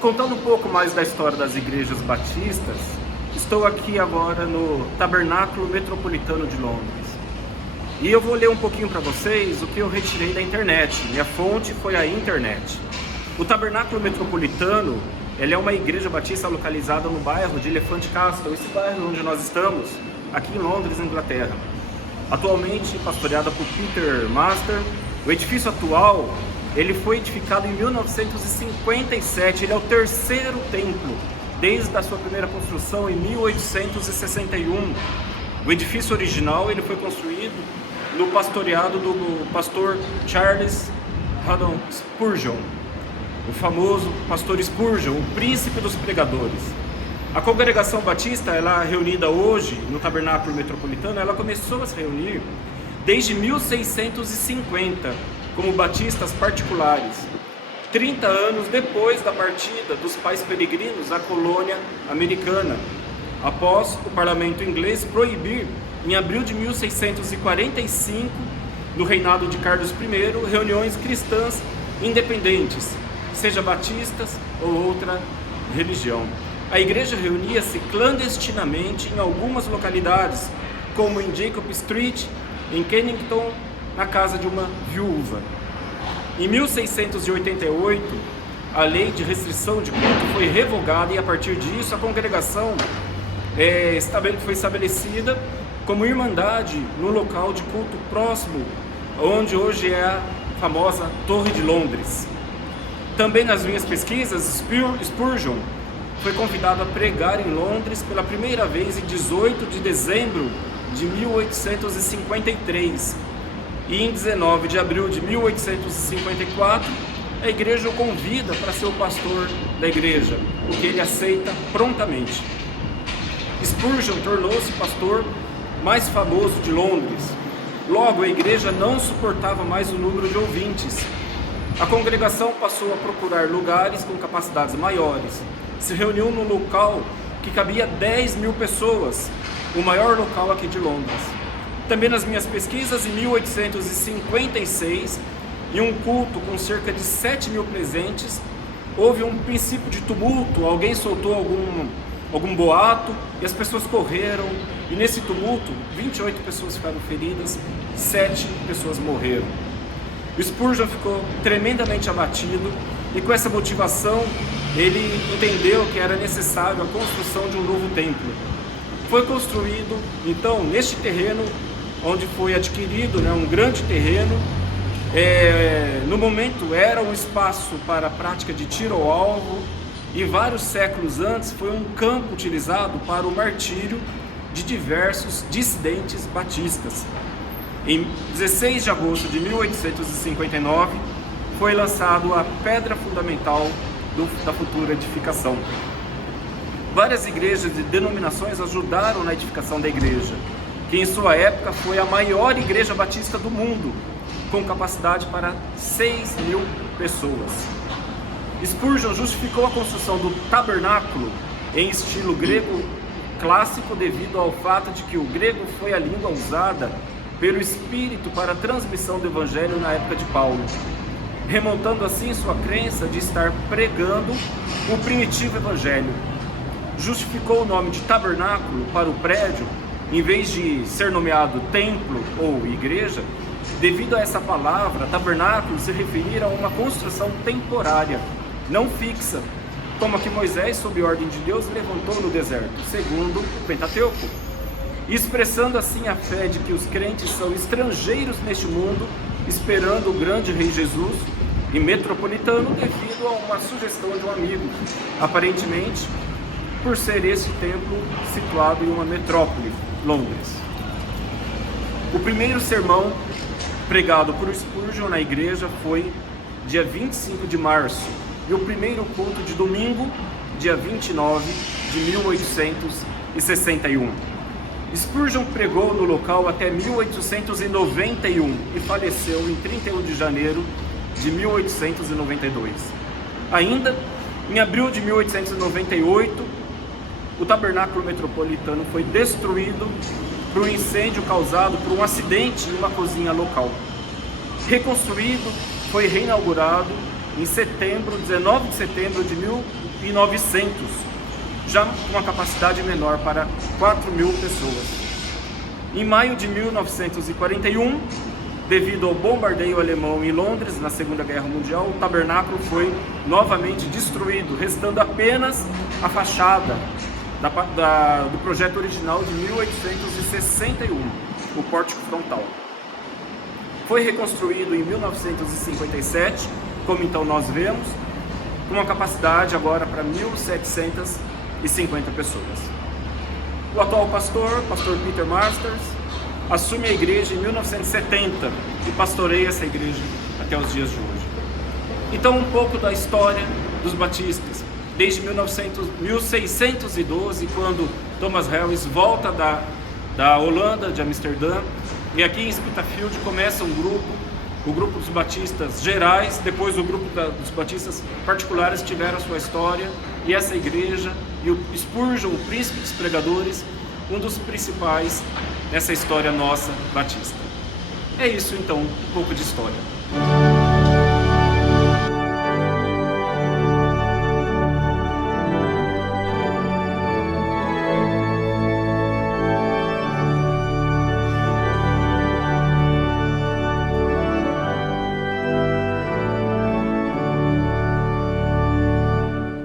Contando um pouco mais da história das igrejas batistas, estou aqui agora no Tabernáculo Metropolitano de Londres. E eu vou ler um pouquinho para vocês o que eu retirei da internet. Minha fonte foi a internet. O Tabernáculo Metropolitano, ele é uma igreja batista localizada no bairro de Elephant Castle, esse bairro onde nós estamos, aqui em Londres, Inglaterra. Atualmente pastoreada por Peter Master. O edifício atual, ele foi edificado em 1957, ele é o terceiro templo, desde a sua primeira construção em 1861. O edifício original ele foi construído no pastoreado do pastor Charles Haddon Spurgeon, o famoso pastor Spurgeon, o príncipe dos pregadores. A congregação batista, ela reunida hoje no Tabernáculo Metropolitano, ela começou a se reunir desde 1650, como batistas particulares, 30 anos depois da partida dos pais peregrinos à colônia americana, após o parlamento inglês proibir, em abril de 1645, no reinado de Carlos I, reuniões cristãs independentes, seja batistas ou outra religião. A igreja reunia-se clandestinamente em algumas localidades, como em Jacob Street, em Kennington, na casa de uma viúva. Em 1688, a lei de restrição de culto foi revogada e a partir disso a congregação foi estabelecida como irmandade no local de culto próximo, onde hoje é a famosa Torre de Londres. Também nas minhas pesquisas, Spurgeon foi convidado a pregar em Londres pela primeira vez em 18 de dezembro de 1853. E em 19 de abril de 1854, a igreja o convida para ser o pastor da igreja, o que ele aceita prontamente. Spurgeon tornou-se o pastor mais famoso de Londres. Logo, a igreja não suportava mais o número de ouvintes. A congregação passou a procurar lugares com capacidades maiores. Se reuniu num local que cabia 10 mil pessoas, o maior local aqui de Londres. Também nas minhas pesquisas, em 1856, em um culto com cerca de 7 mil presentes, houve um princípio de tumulto, alguém soltou algum boato e as pessoas correram, e nesse tumulto, 28 pessoas ficaram feridas, 7 pessoas morreram. O Spurgeon ficou tremendamente abatido e com essa motivação, ele entendeu que era necessário a construção de um novo templo. Foi construído, então, neste terreno, onde foi adquirido um grande terreno, no momento era um espaço para a prática de tiro ao alvo, e vários séculos antes foi um campo utilizado para o martírio de diversos dissidentes batistas. Em 16 de agosto de 1859 foi lançado a pedra fundamental da futura edificação. Várias igrejas e denominações ajudaram na edificação da igreja, que em sua época foi a maior igreja batista do mundo, com capacidade para 6 mil pessoas. Spurgeon justificou a construção do tabernáculo em estilo grego clássico devido ao fato de que o grego foi a língua usada pelo Espírito para a transmissão do Evangelho na época de Paulo, remontando assim sua crença de estar pregando o primitivo Evangelho. Justificou o nome de tabernáculo para o prédio, em vez de ser nomeado templo ou igreja, devido a essa palavra, tabernáculo se referir a uma construção temporária, não fixa, como a que Moisés, sob ordem de Deus, levantou no deserto, segundo o Pentateuco, expressando assim a fé de que os crentes são estrangeiros neste mundo, esperando o grande Rei Jesus, e metropolitano devido a uma sugestão de um amigo, aparentemente por ser esse templo situado em uma metrópole, Londres. O primeiro sermão pregado por Spurgeon na igreja foi dia 25 de março e o primeiro culto de domingo, dia 29 de 1861. Spurgeon pregou no local até 1891 e faleceu em 31 de janeiro de 1892. Ainda, em abril de 1898, o Tabernáculo Metropolitano foi destruído por um incêndio causado por um acidente em uma cozinha local. Reconstruído, foi reinaugurado em 19 de setembro de 1900, já com uma capacidade menor para 4.000 pessoas. Em maio de 1941, devido ao bombardeio alemão em Londres na Segunda Guerra Mundial, o tabernáculo foi novamente destruído, restando apenas a fachada do projeto original de 1861, o pórtico frontal. Foi reconstruído em 1957, como então nós vemos, com uma capacidade agora para 1.750 pessoas. O atual pastor Peter Masters, assume a igreja em 1970 e pastoreia essa igreja até os dias de hoje. Então, um pouco da história dos batistas. Desde 1612, quando Thomas Harris volta da Holanda, de Amsterdã, e aqui em Spitalfield começa o grupo dos batistas gerais, depois o grupo dos batistas particulares tiveram a sua história, e essa igreja, e o Spurgeon, o príncipe dos pregadores, um dos principais nessa história nossa batista. É isso então, um pouco de história.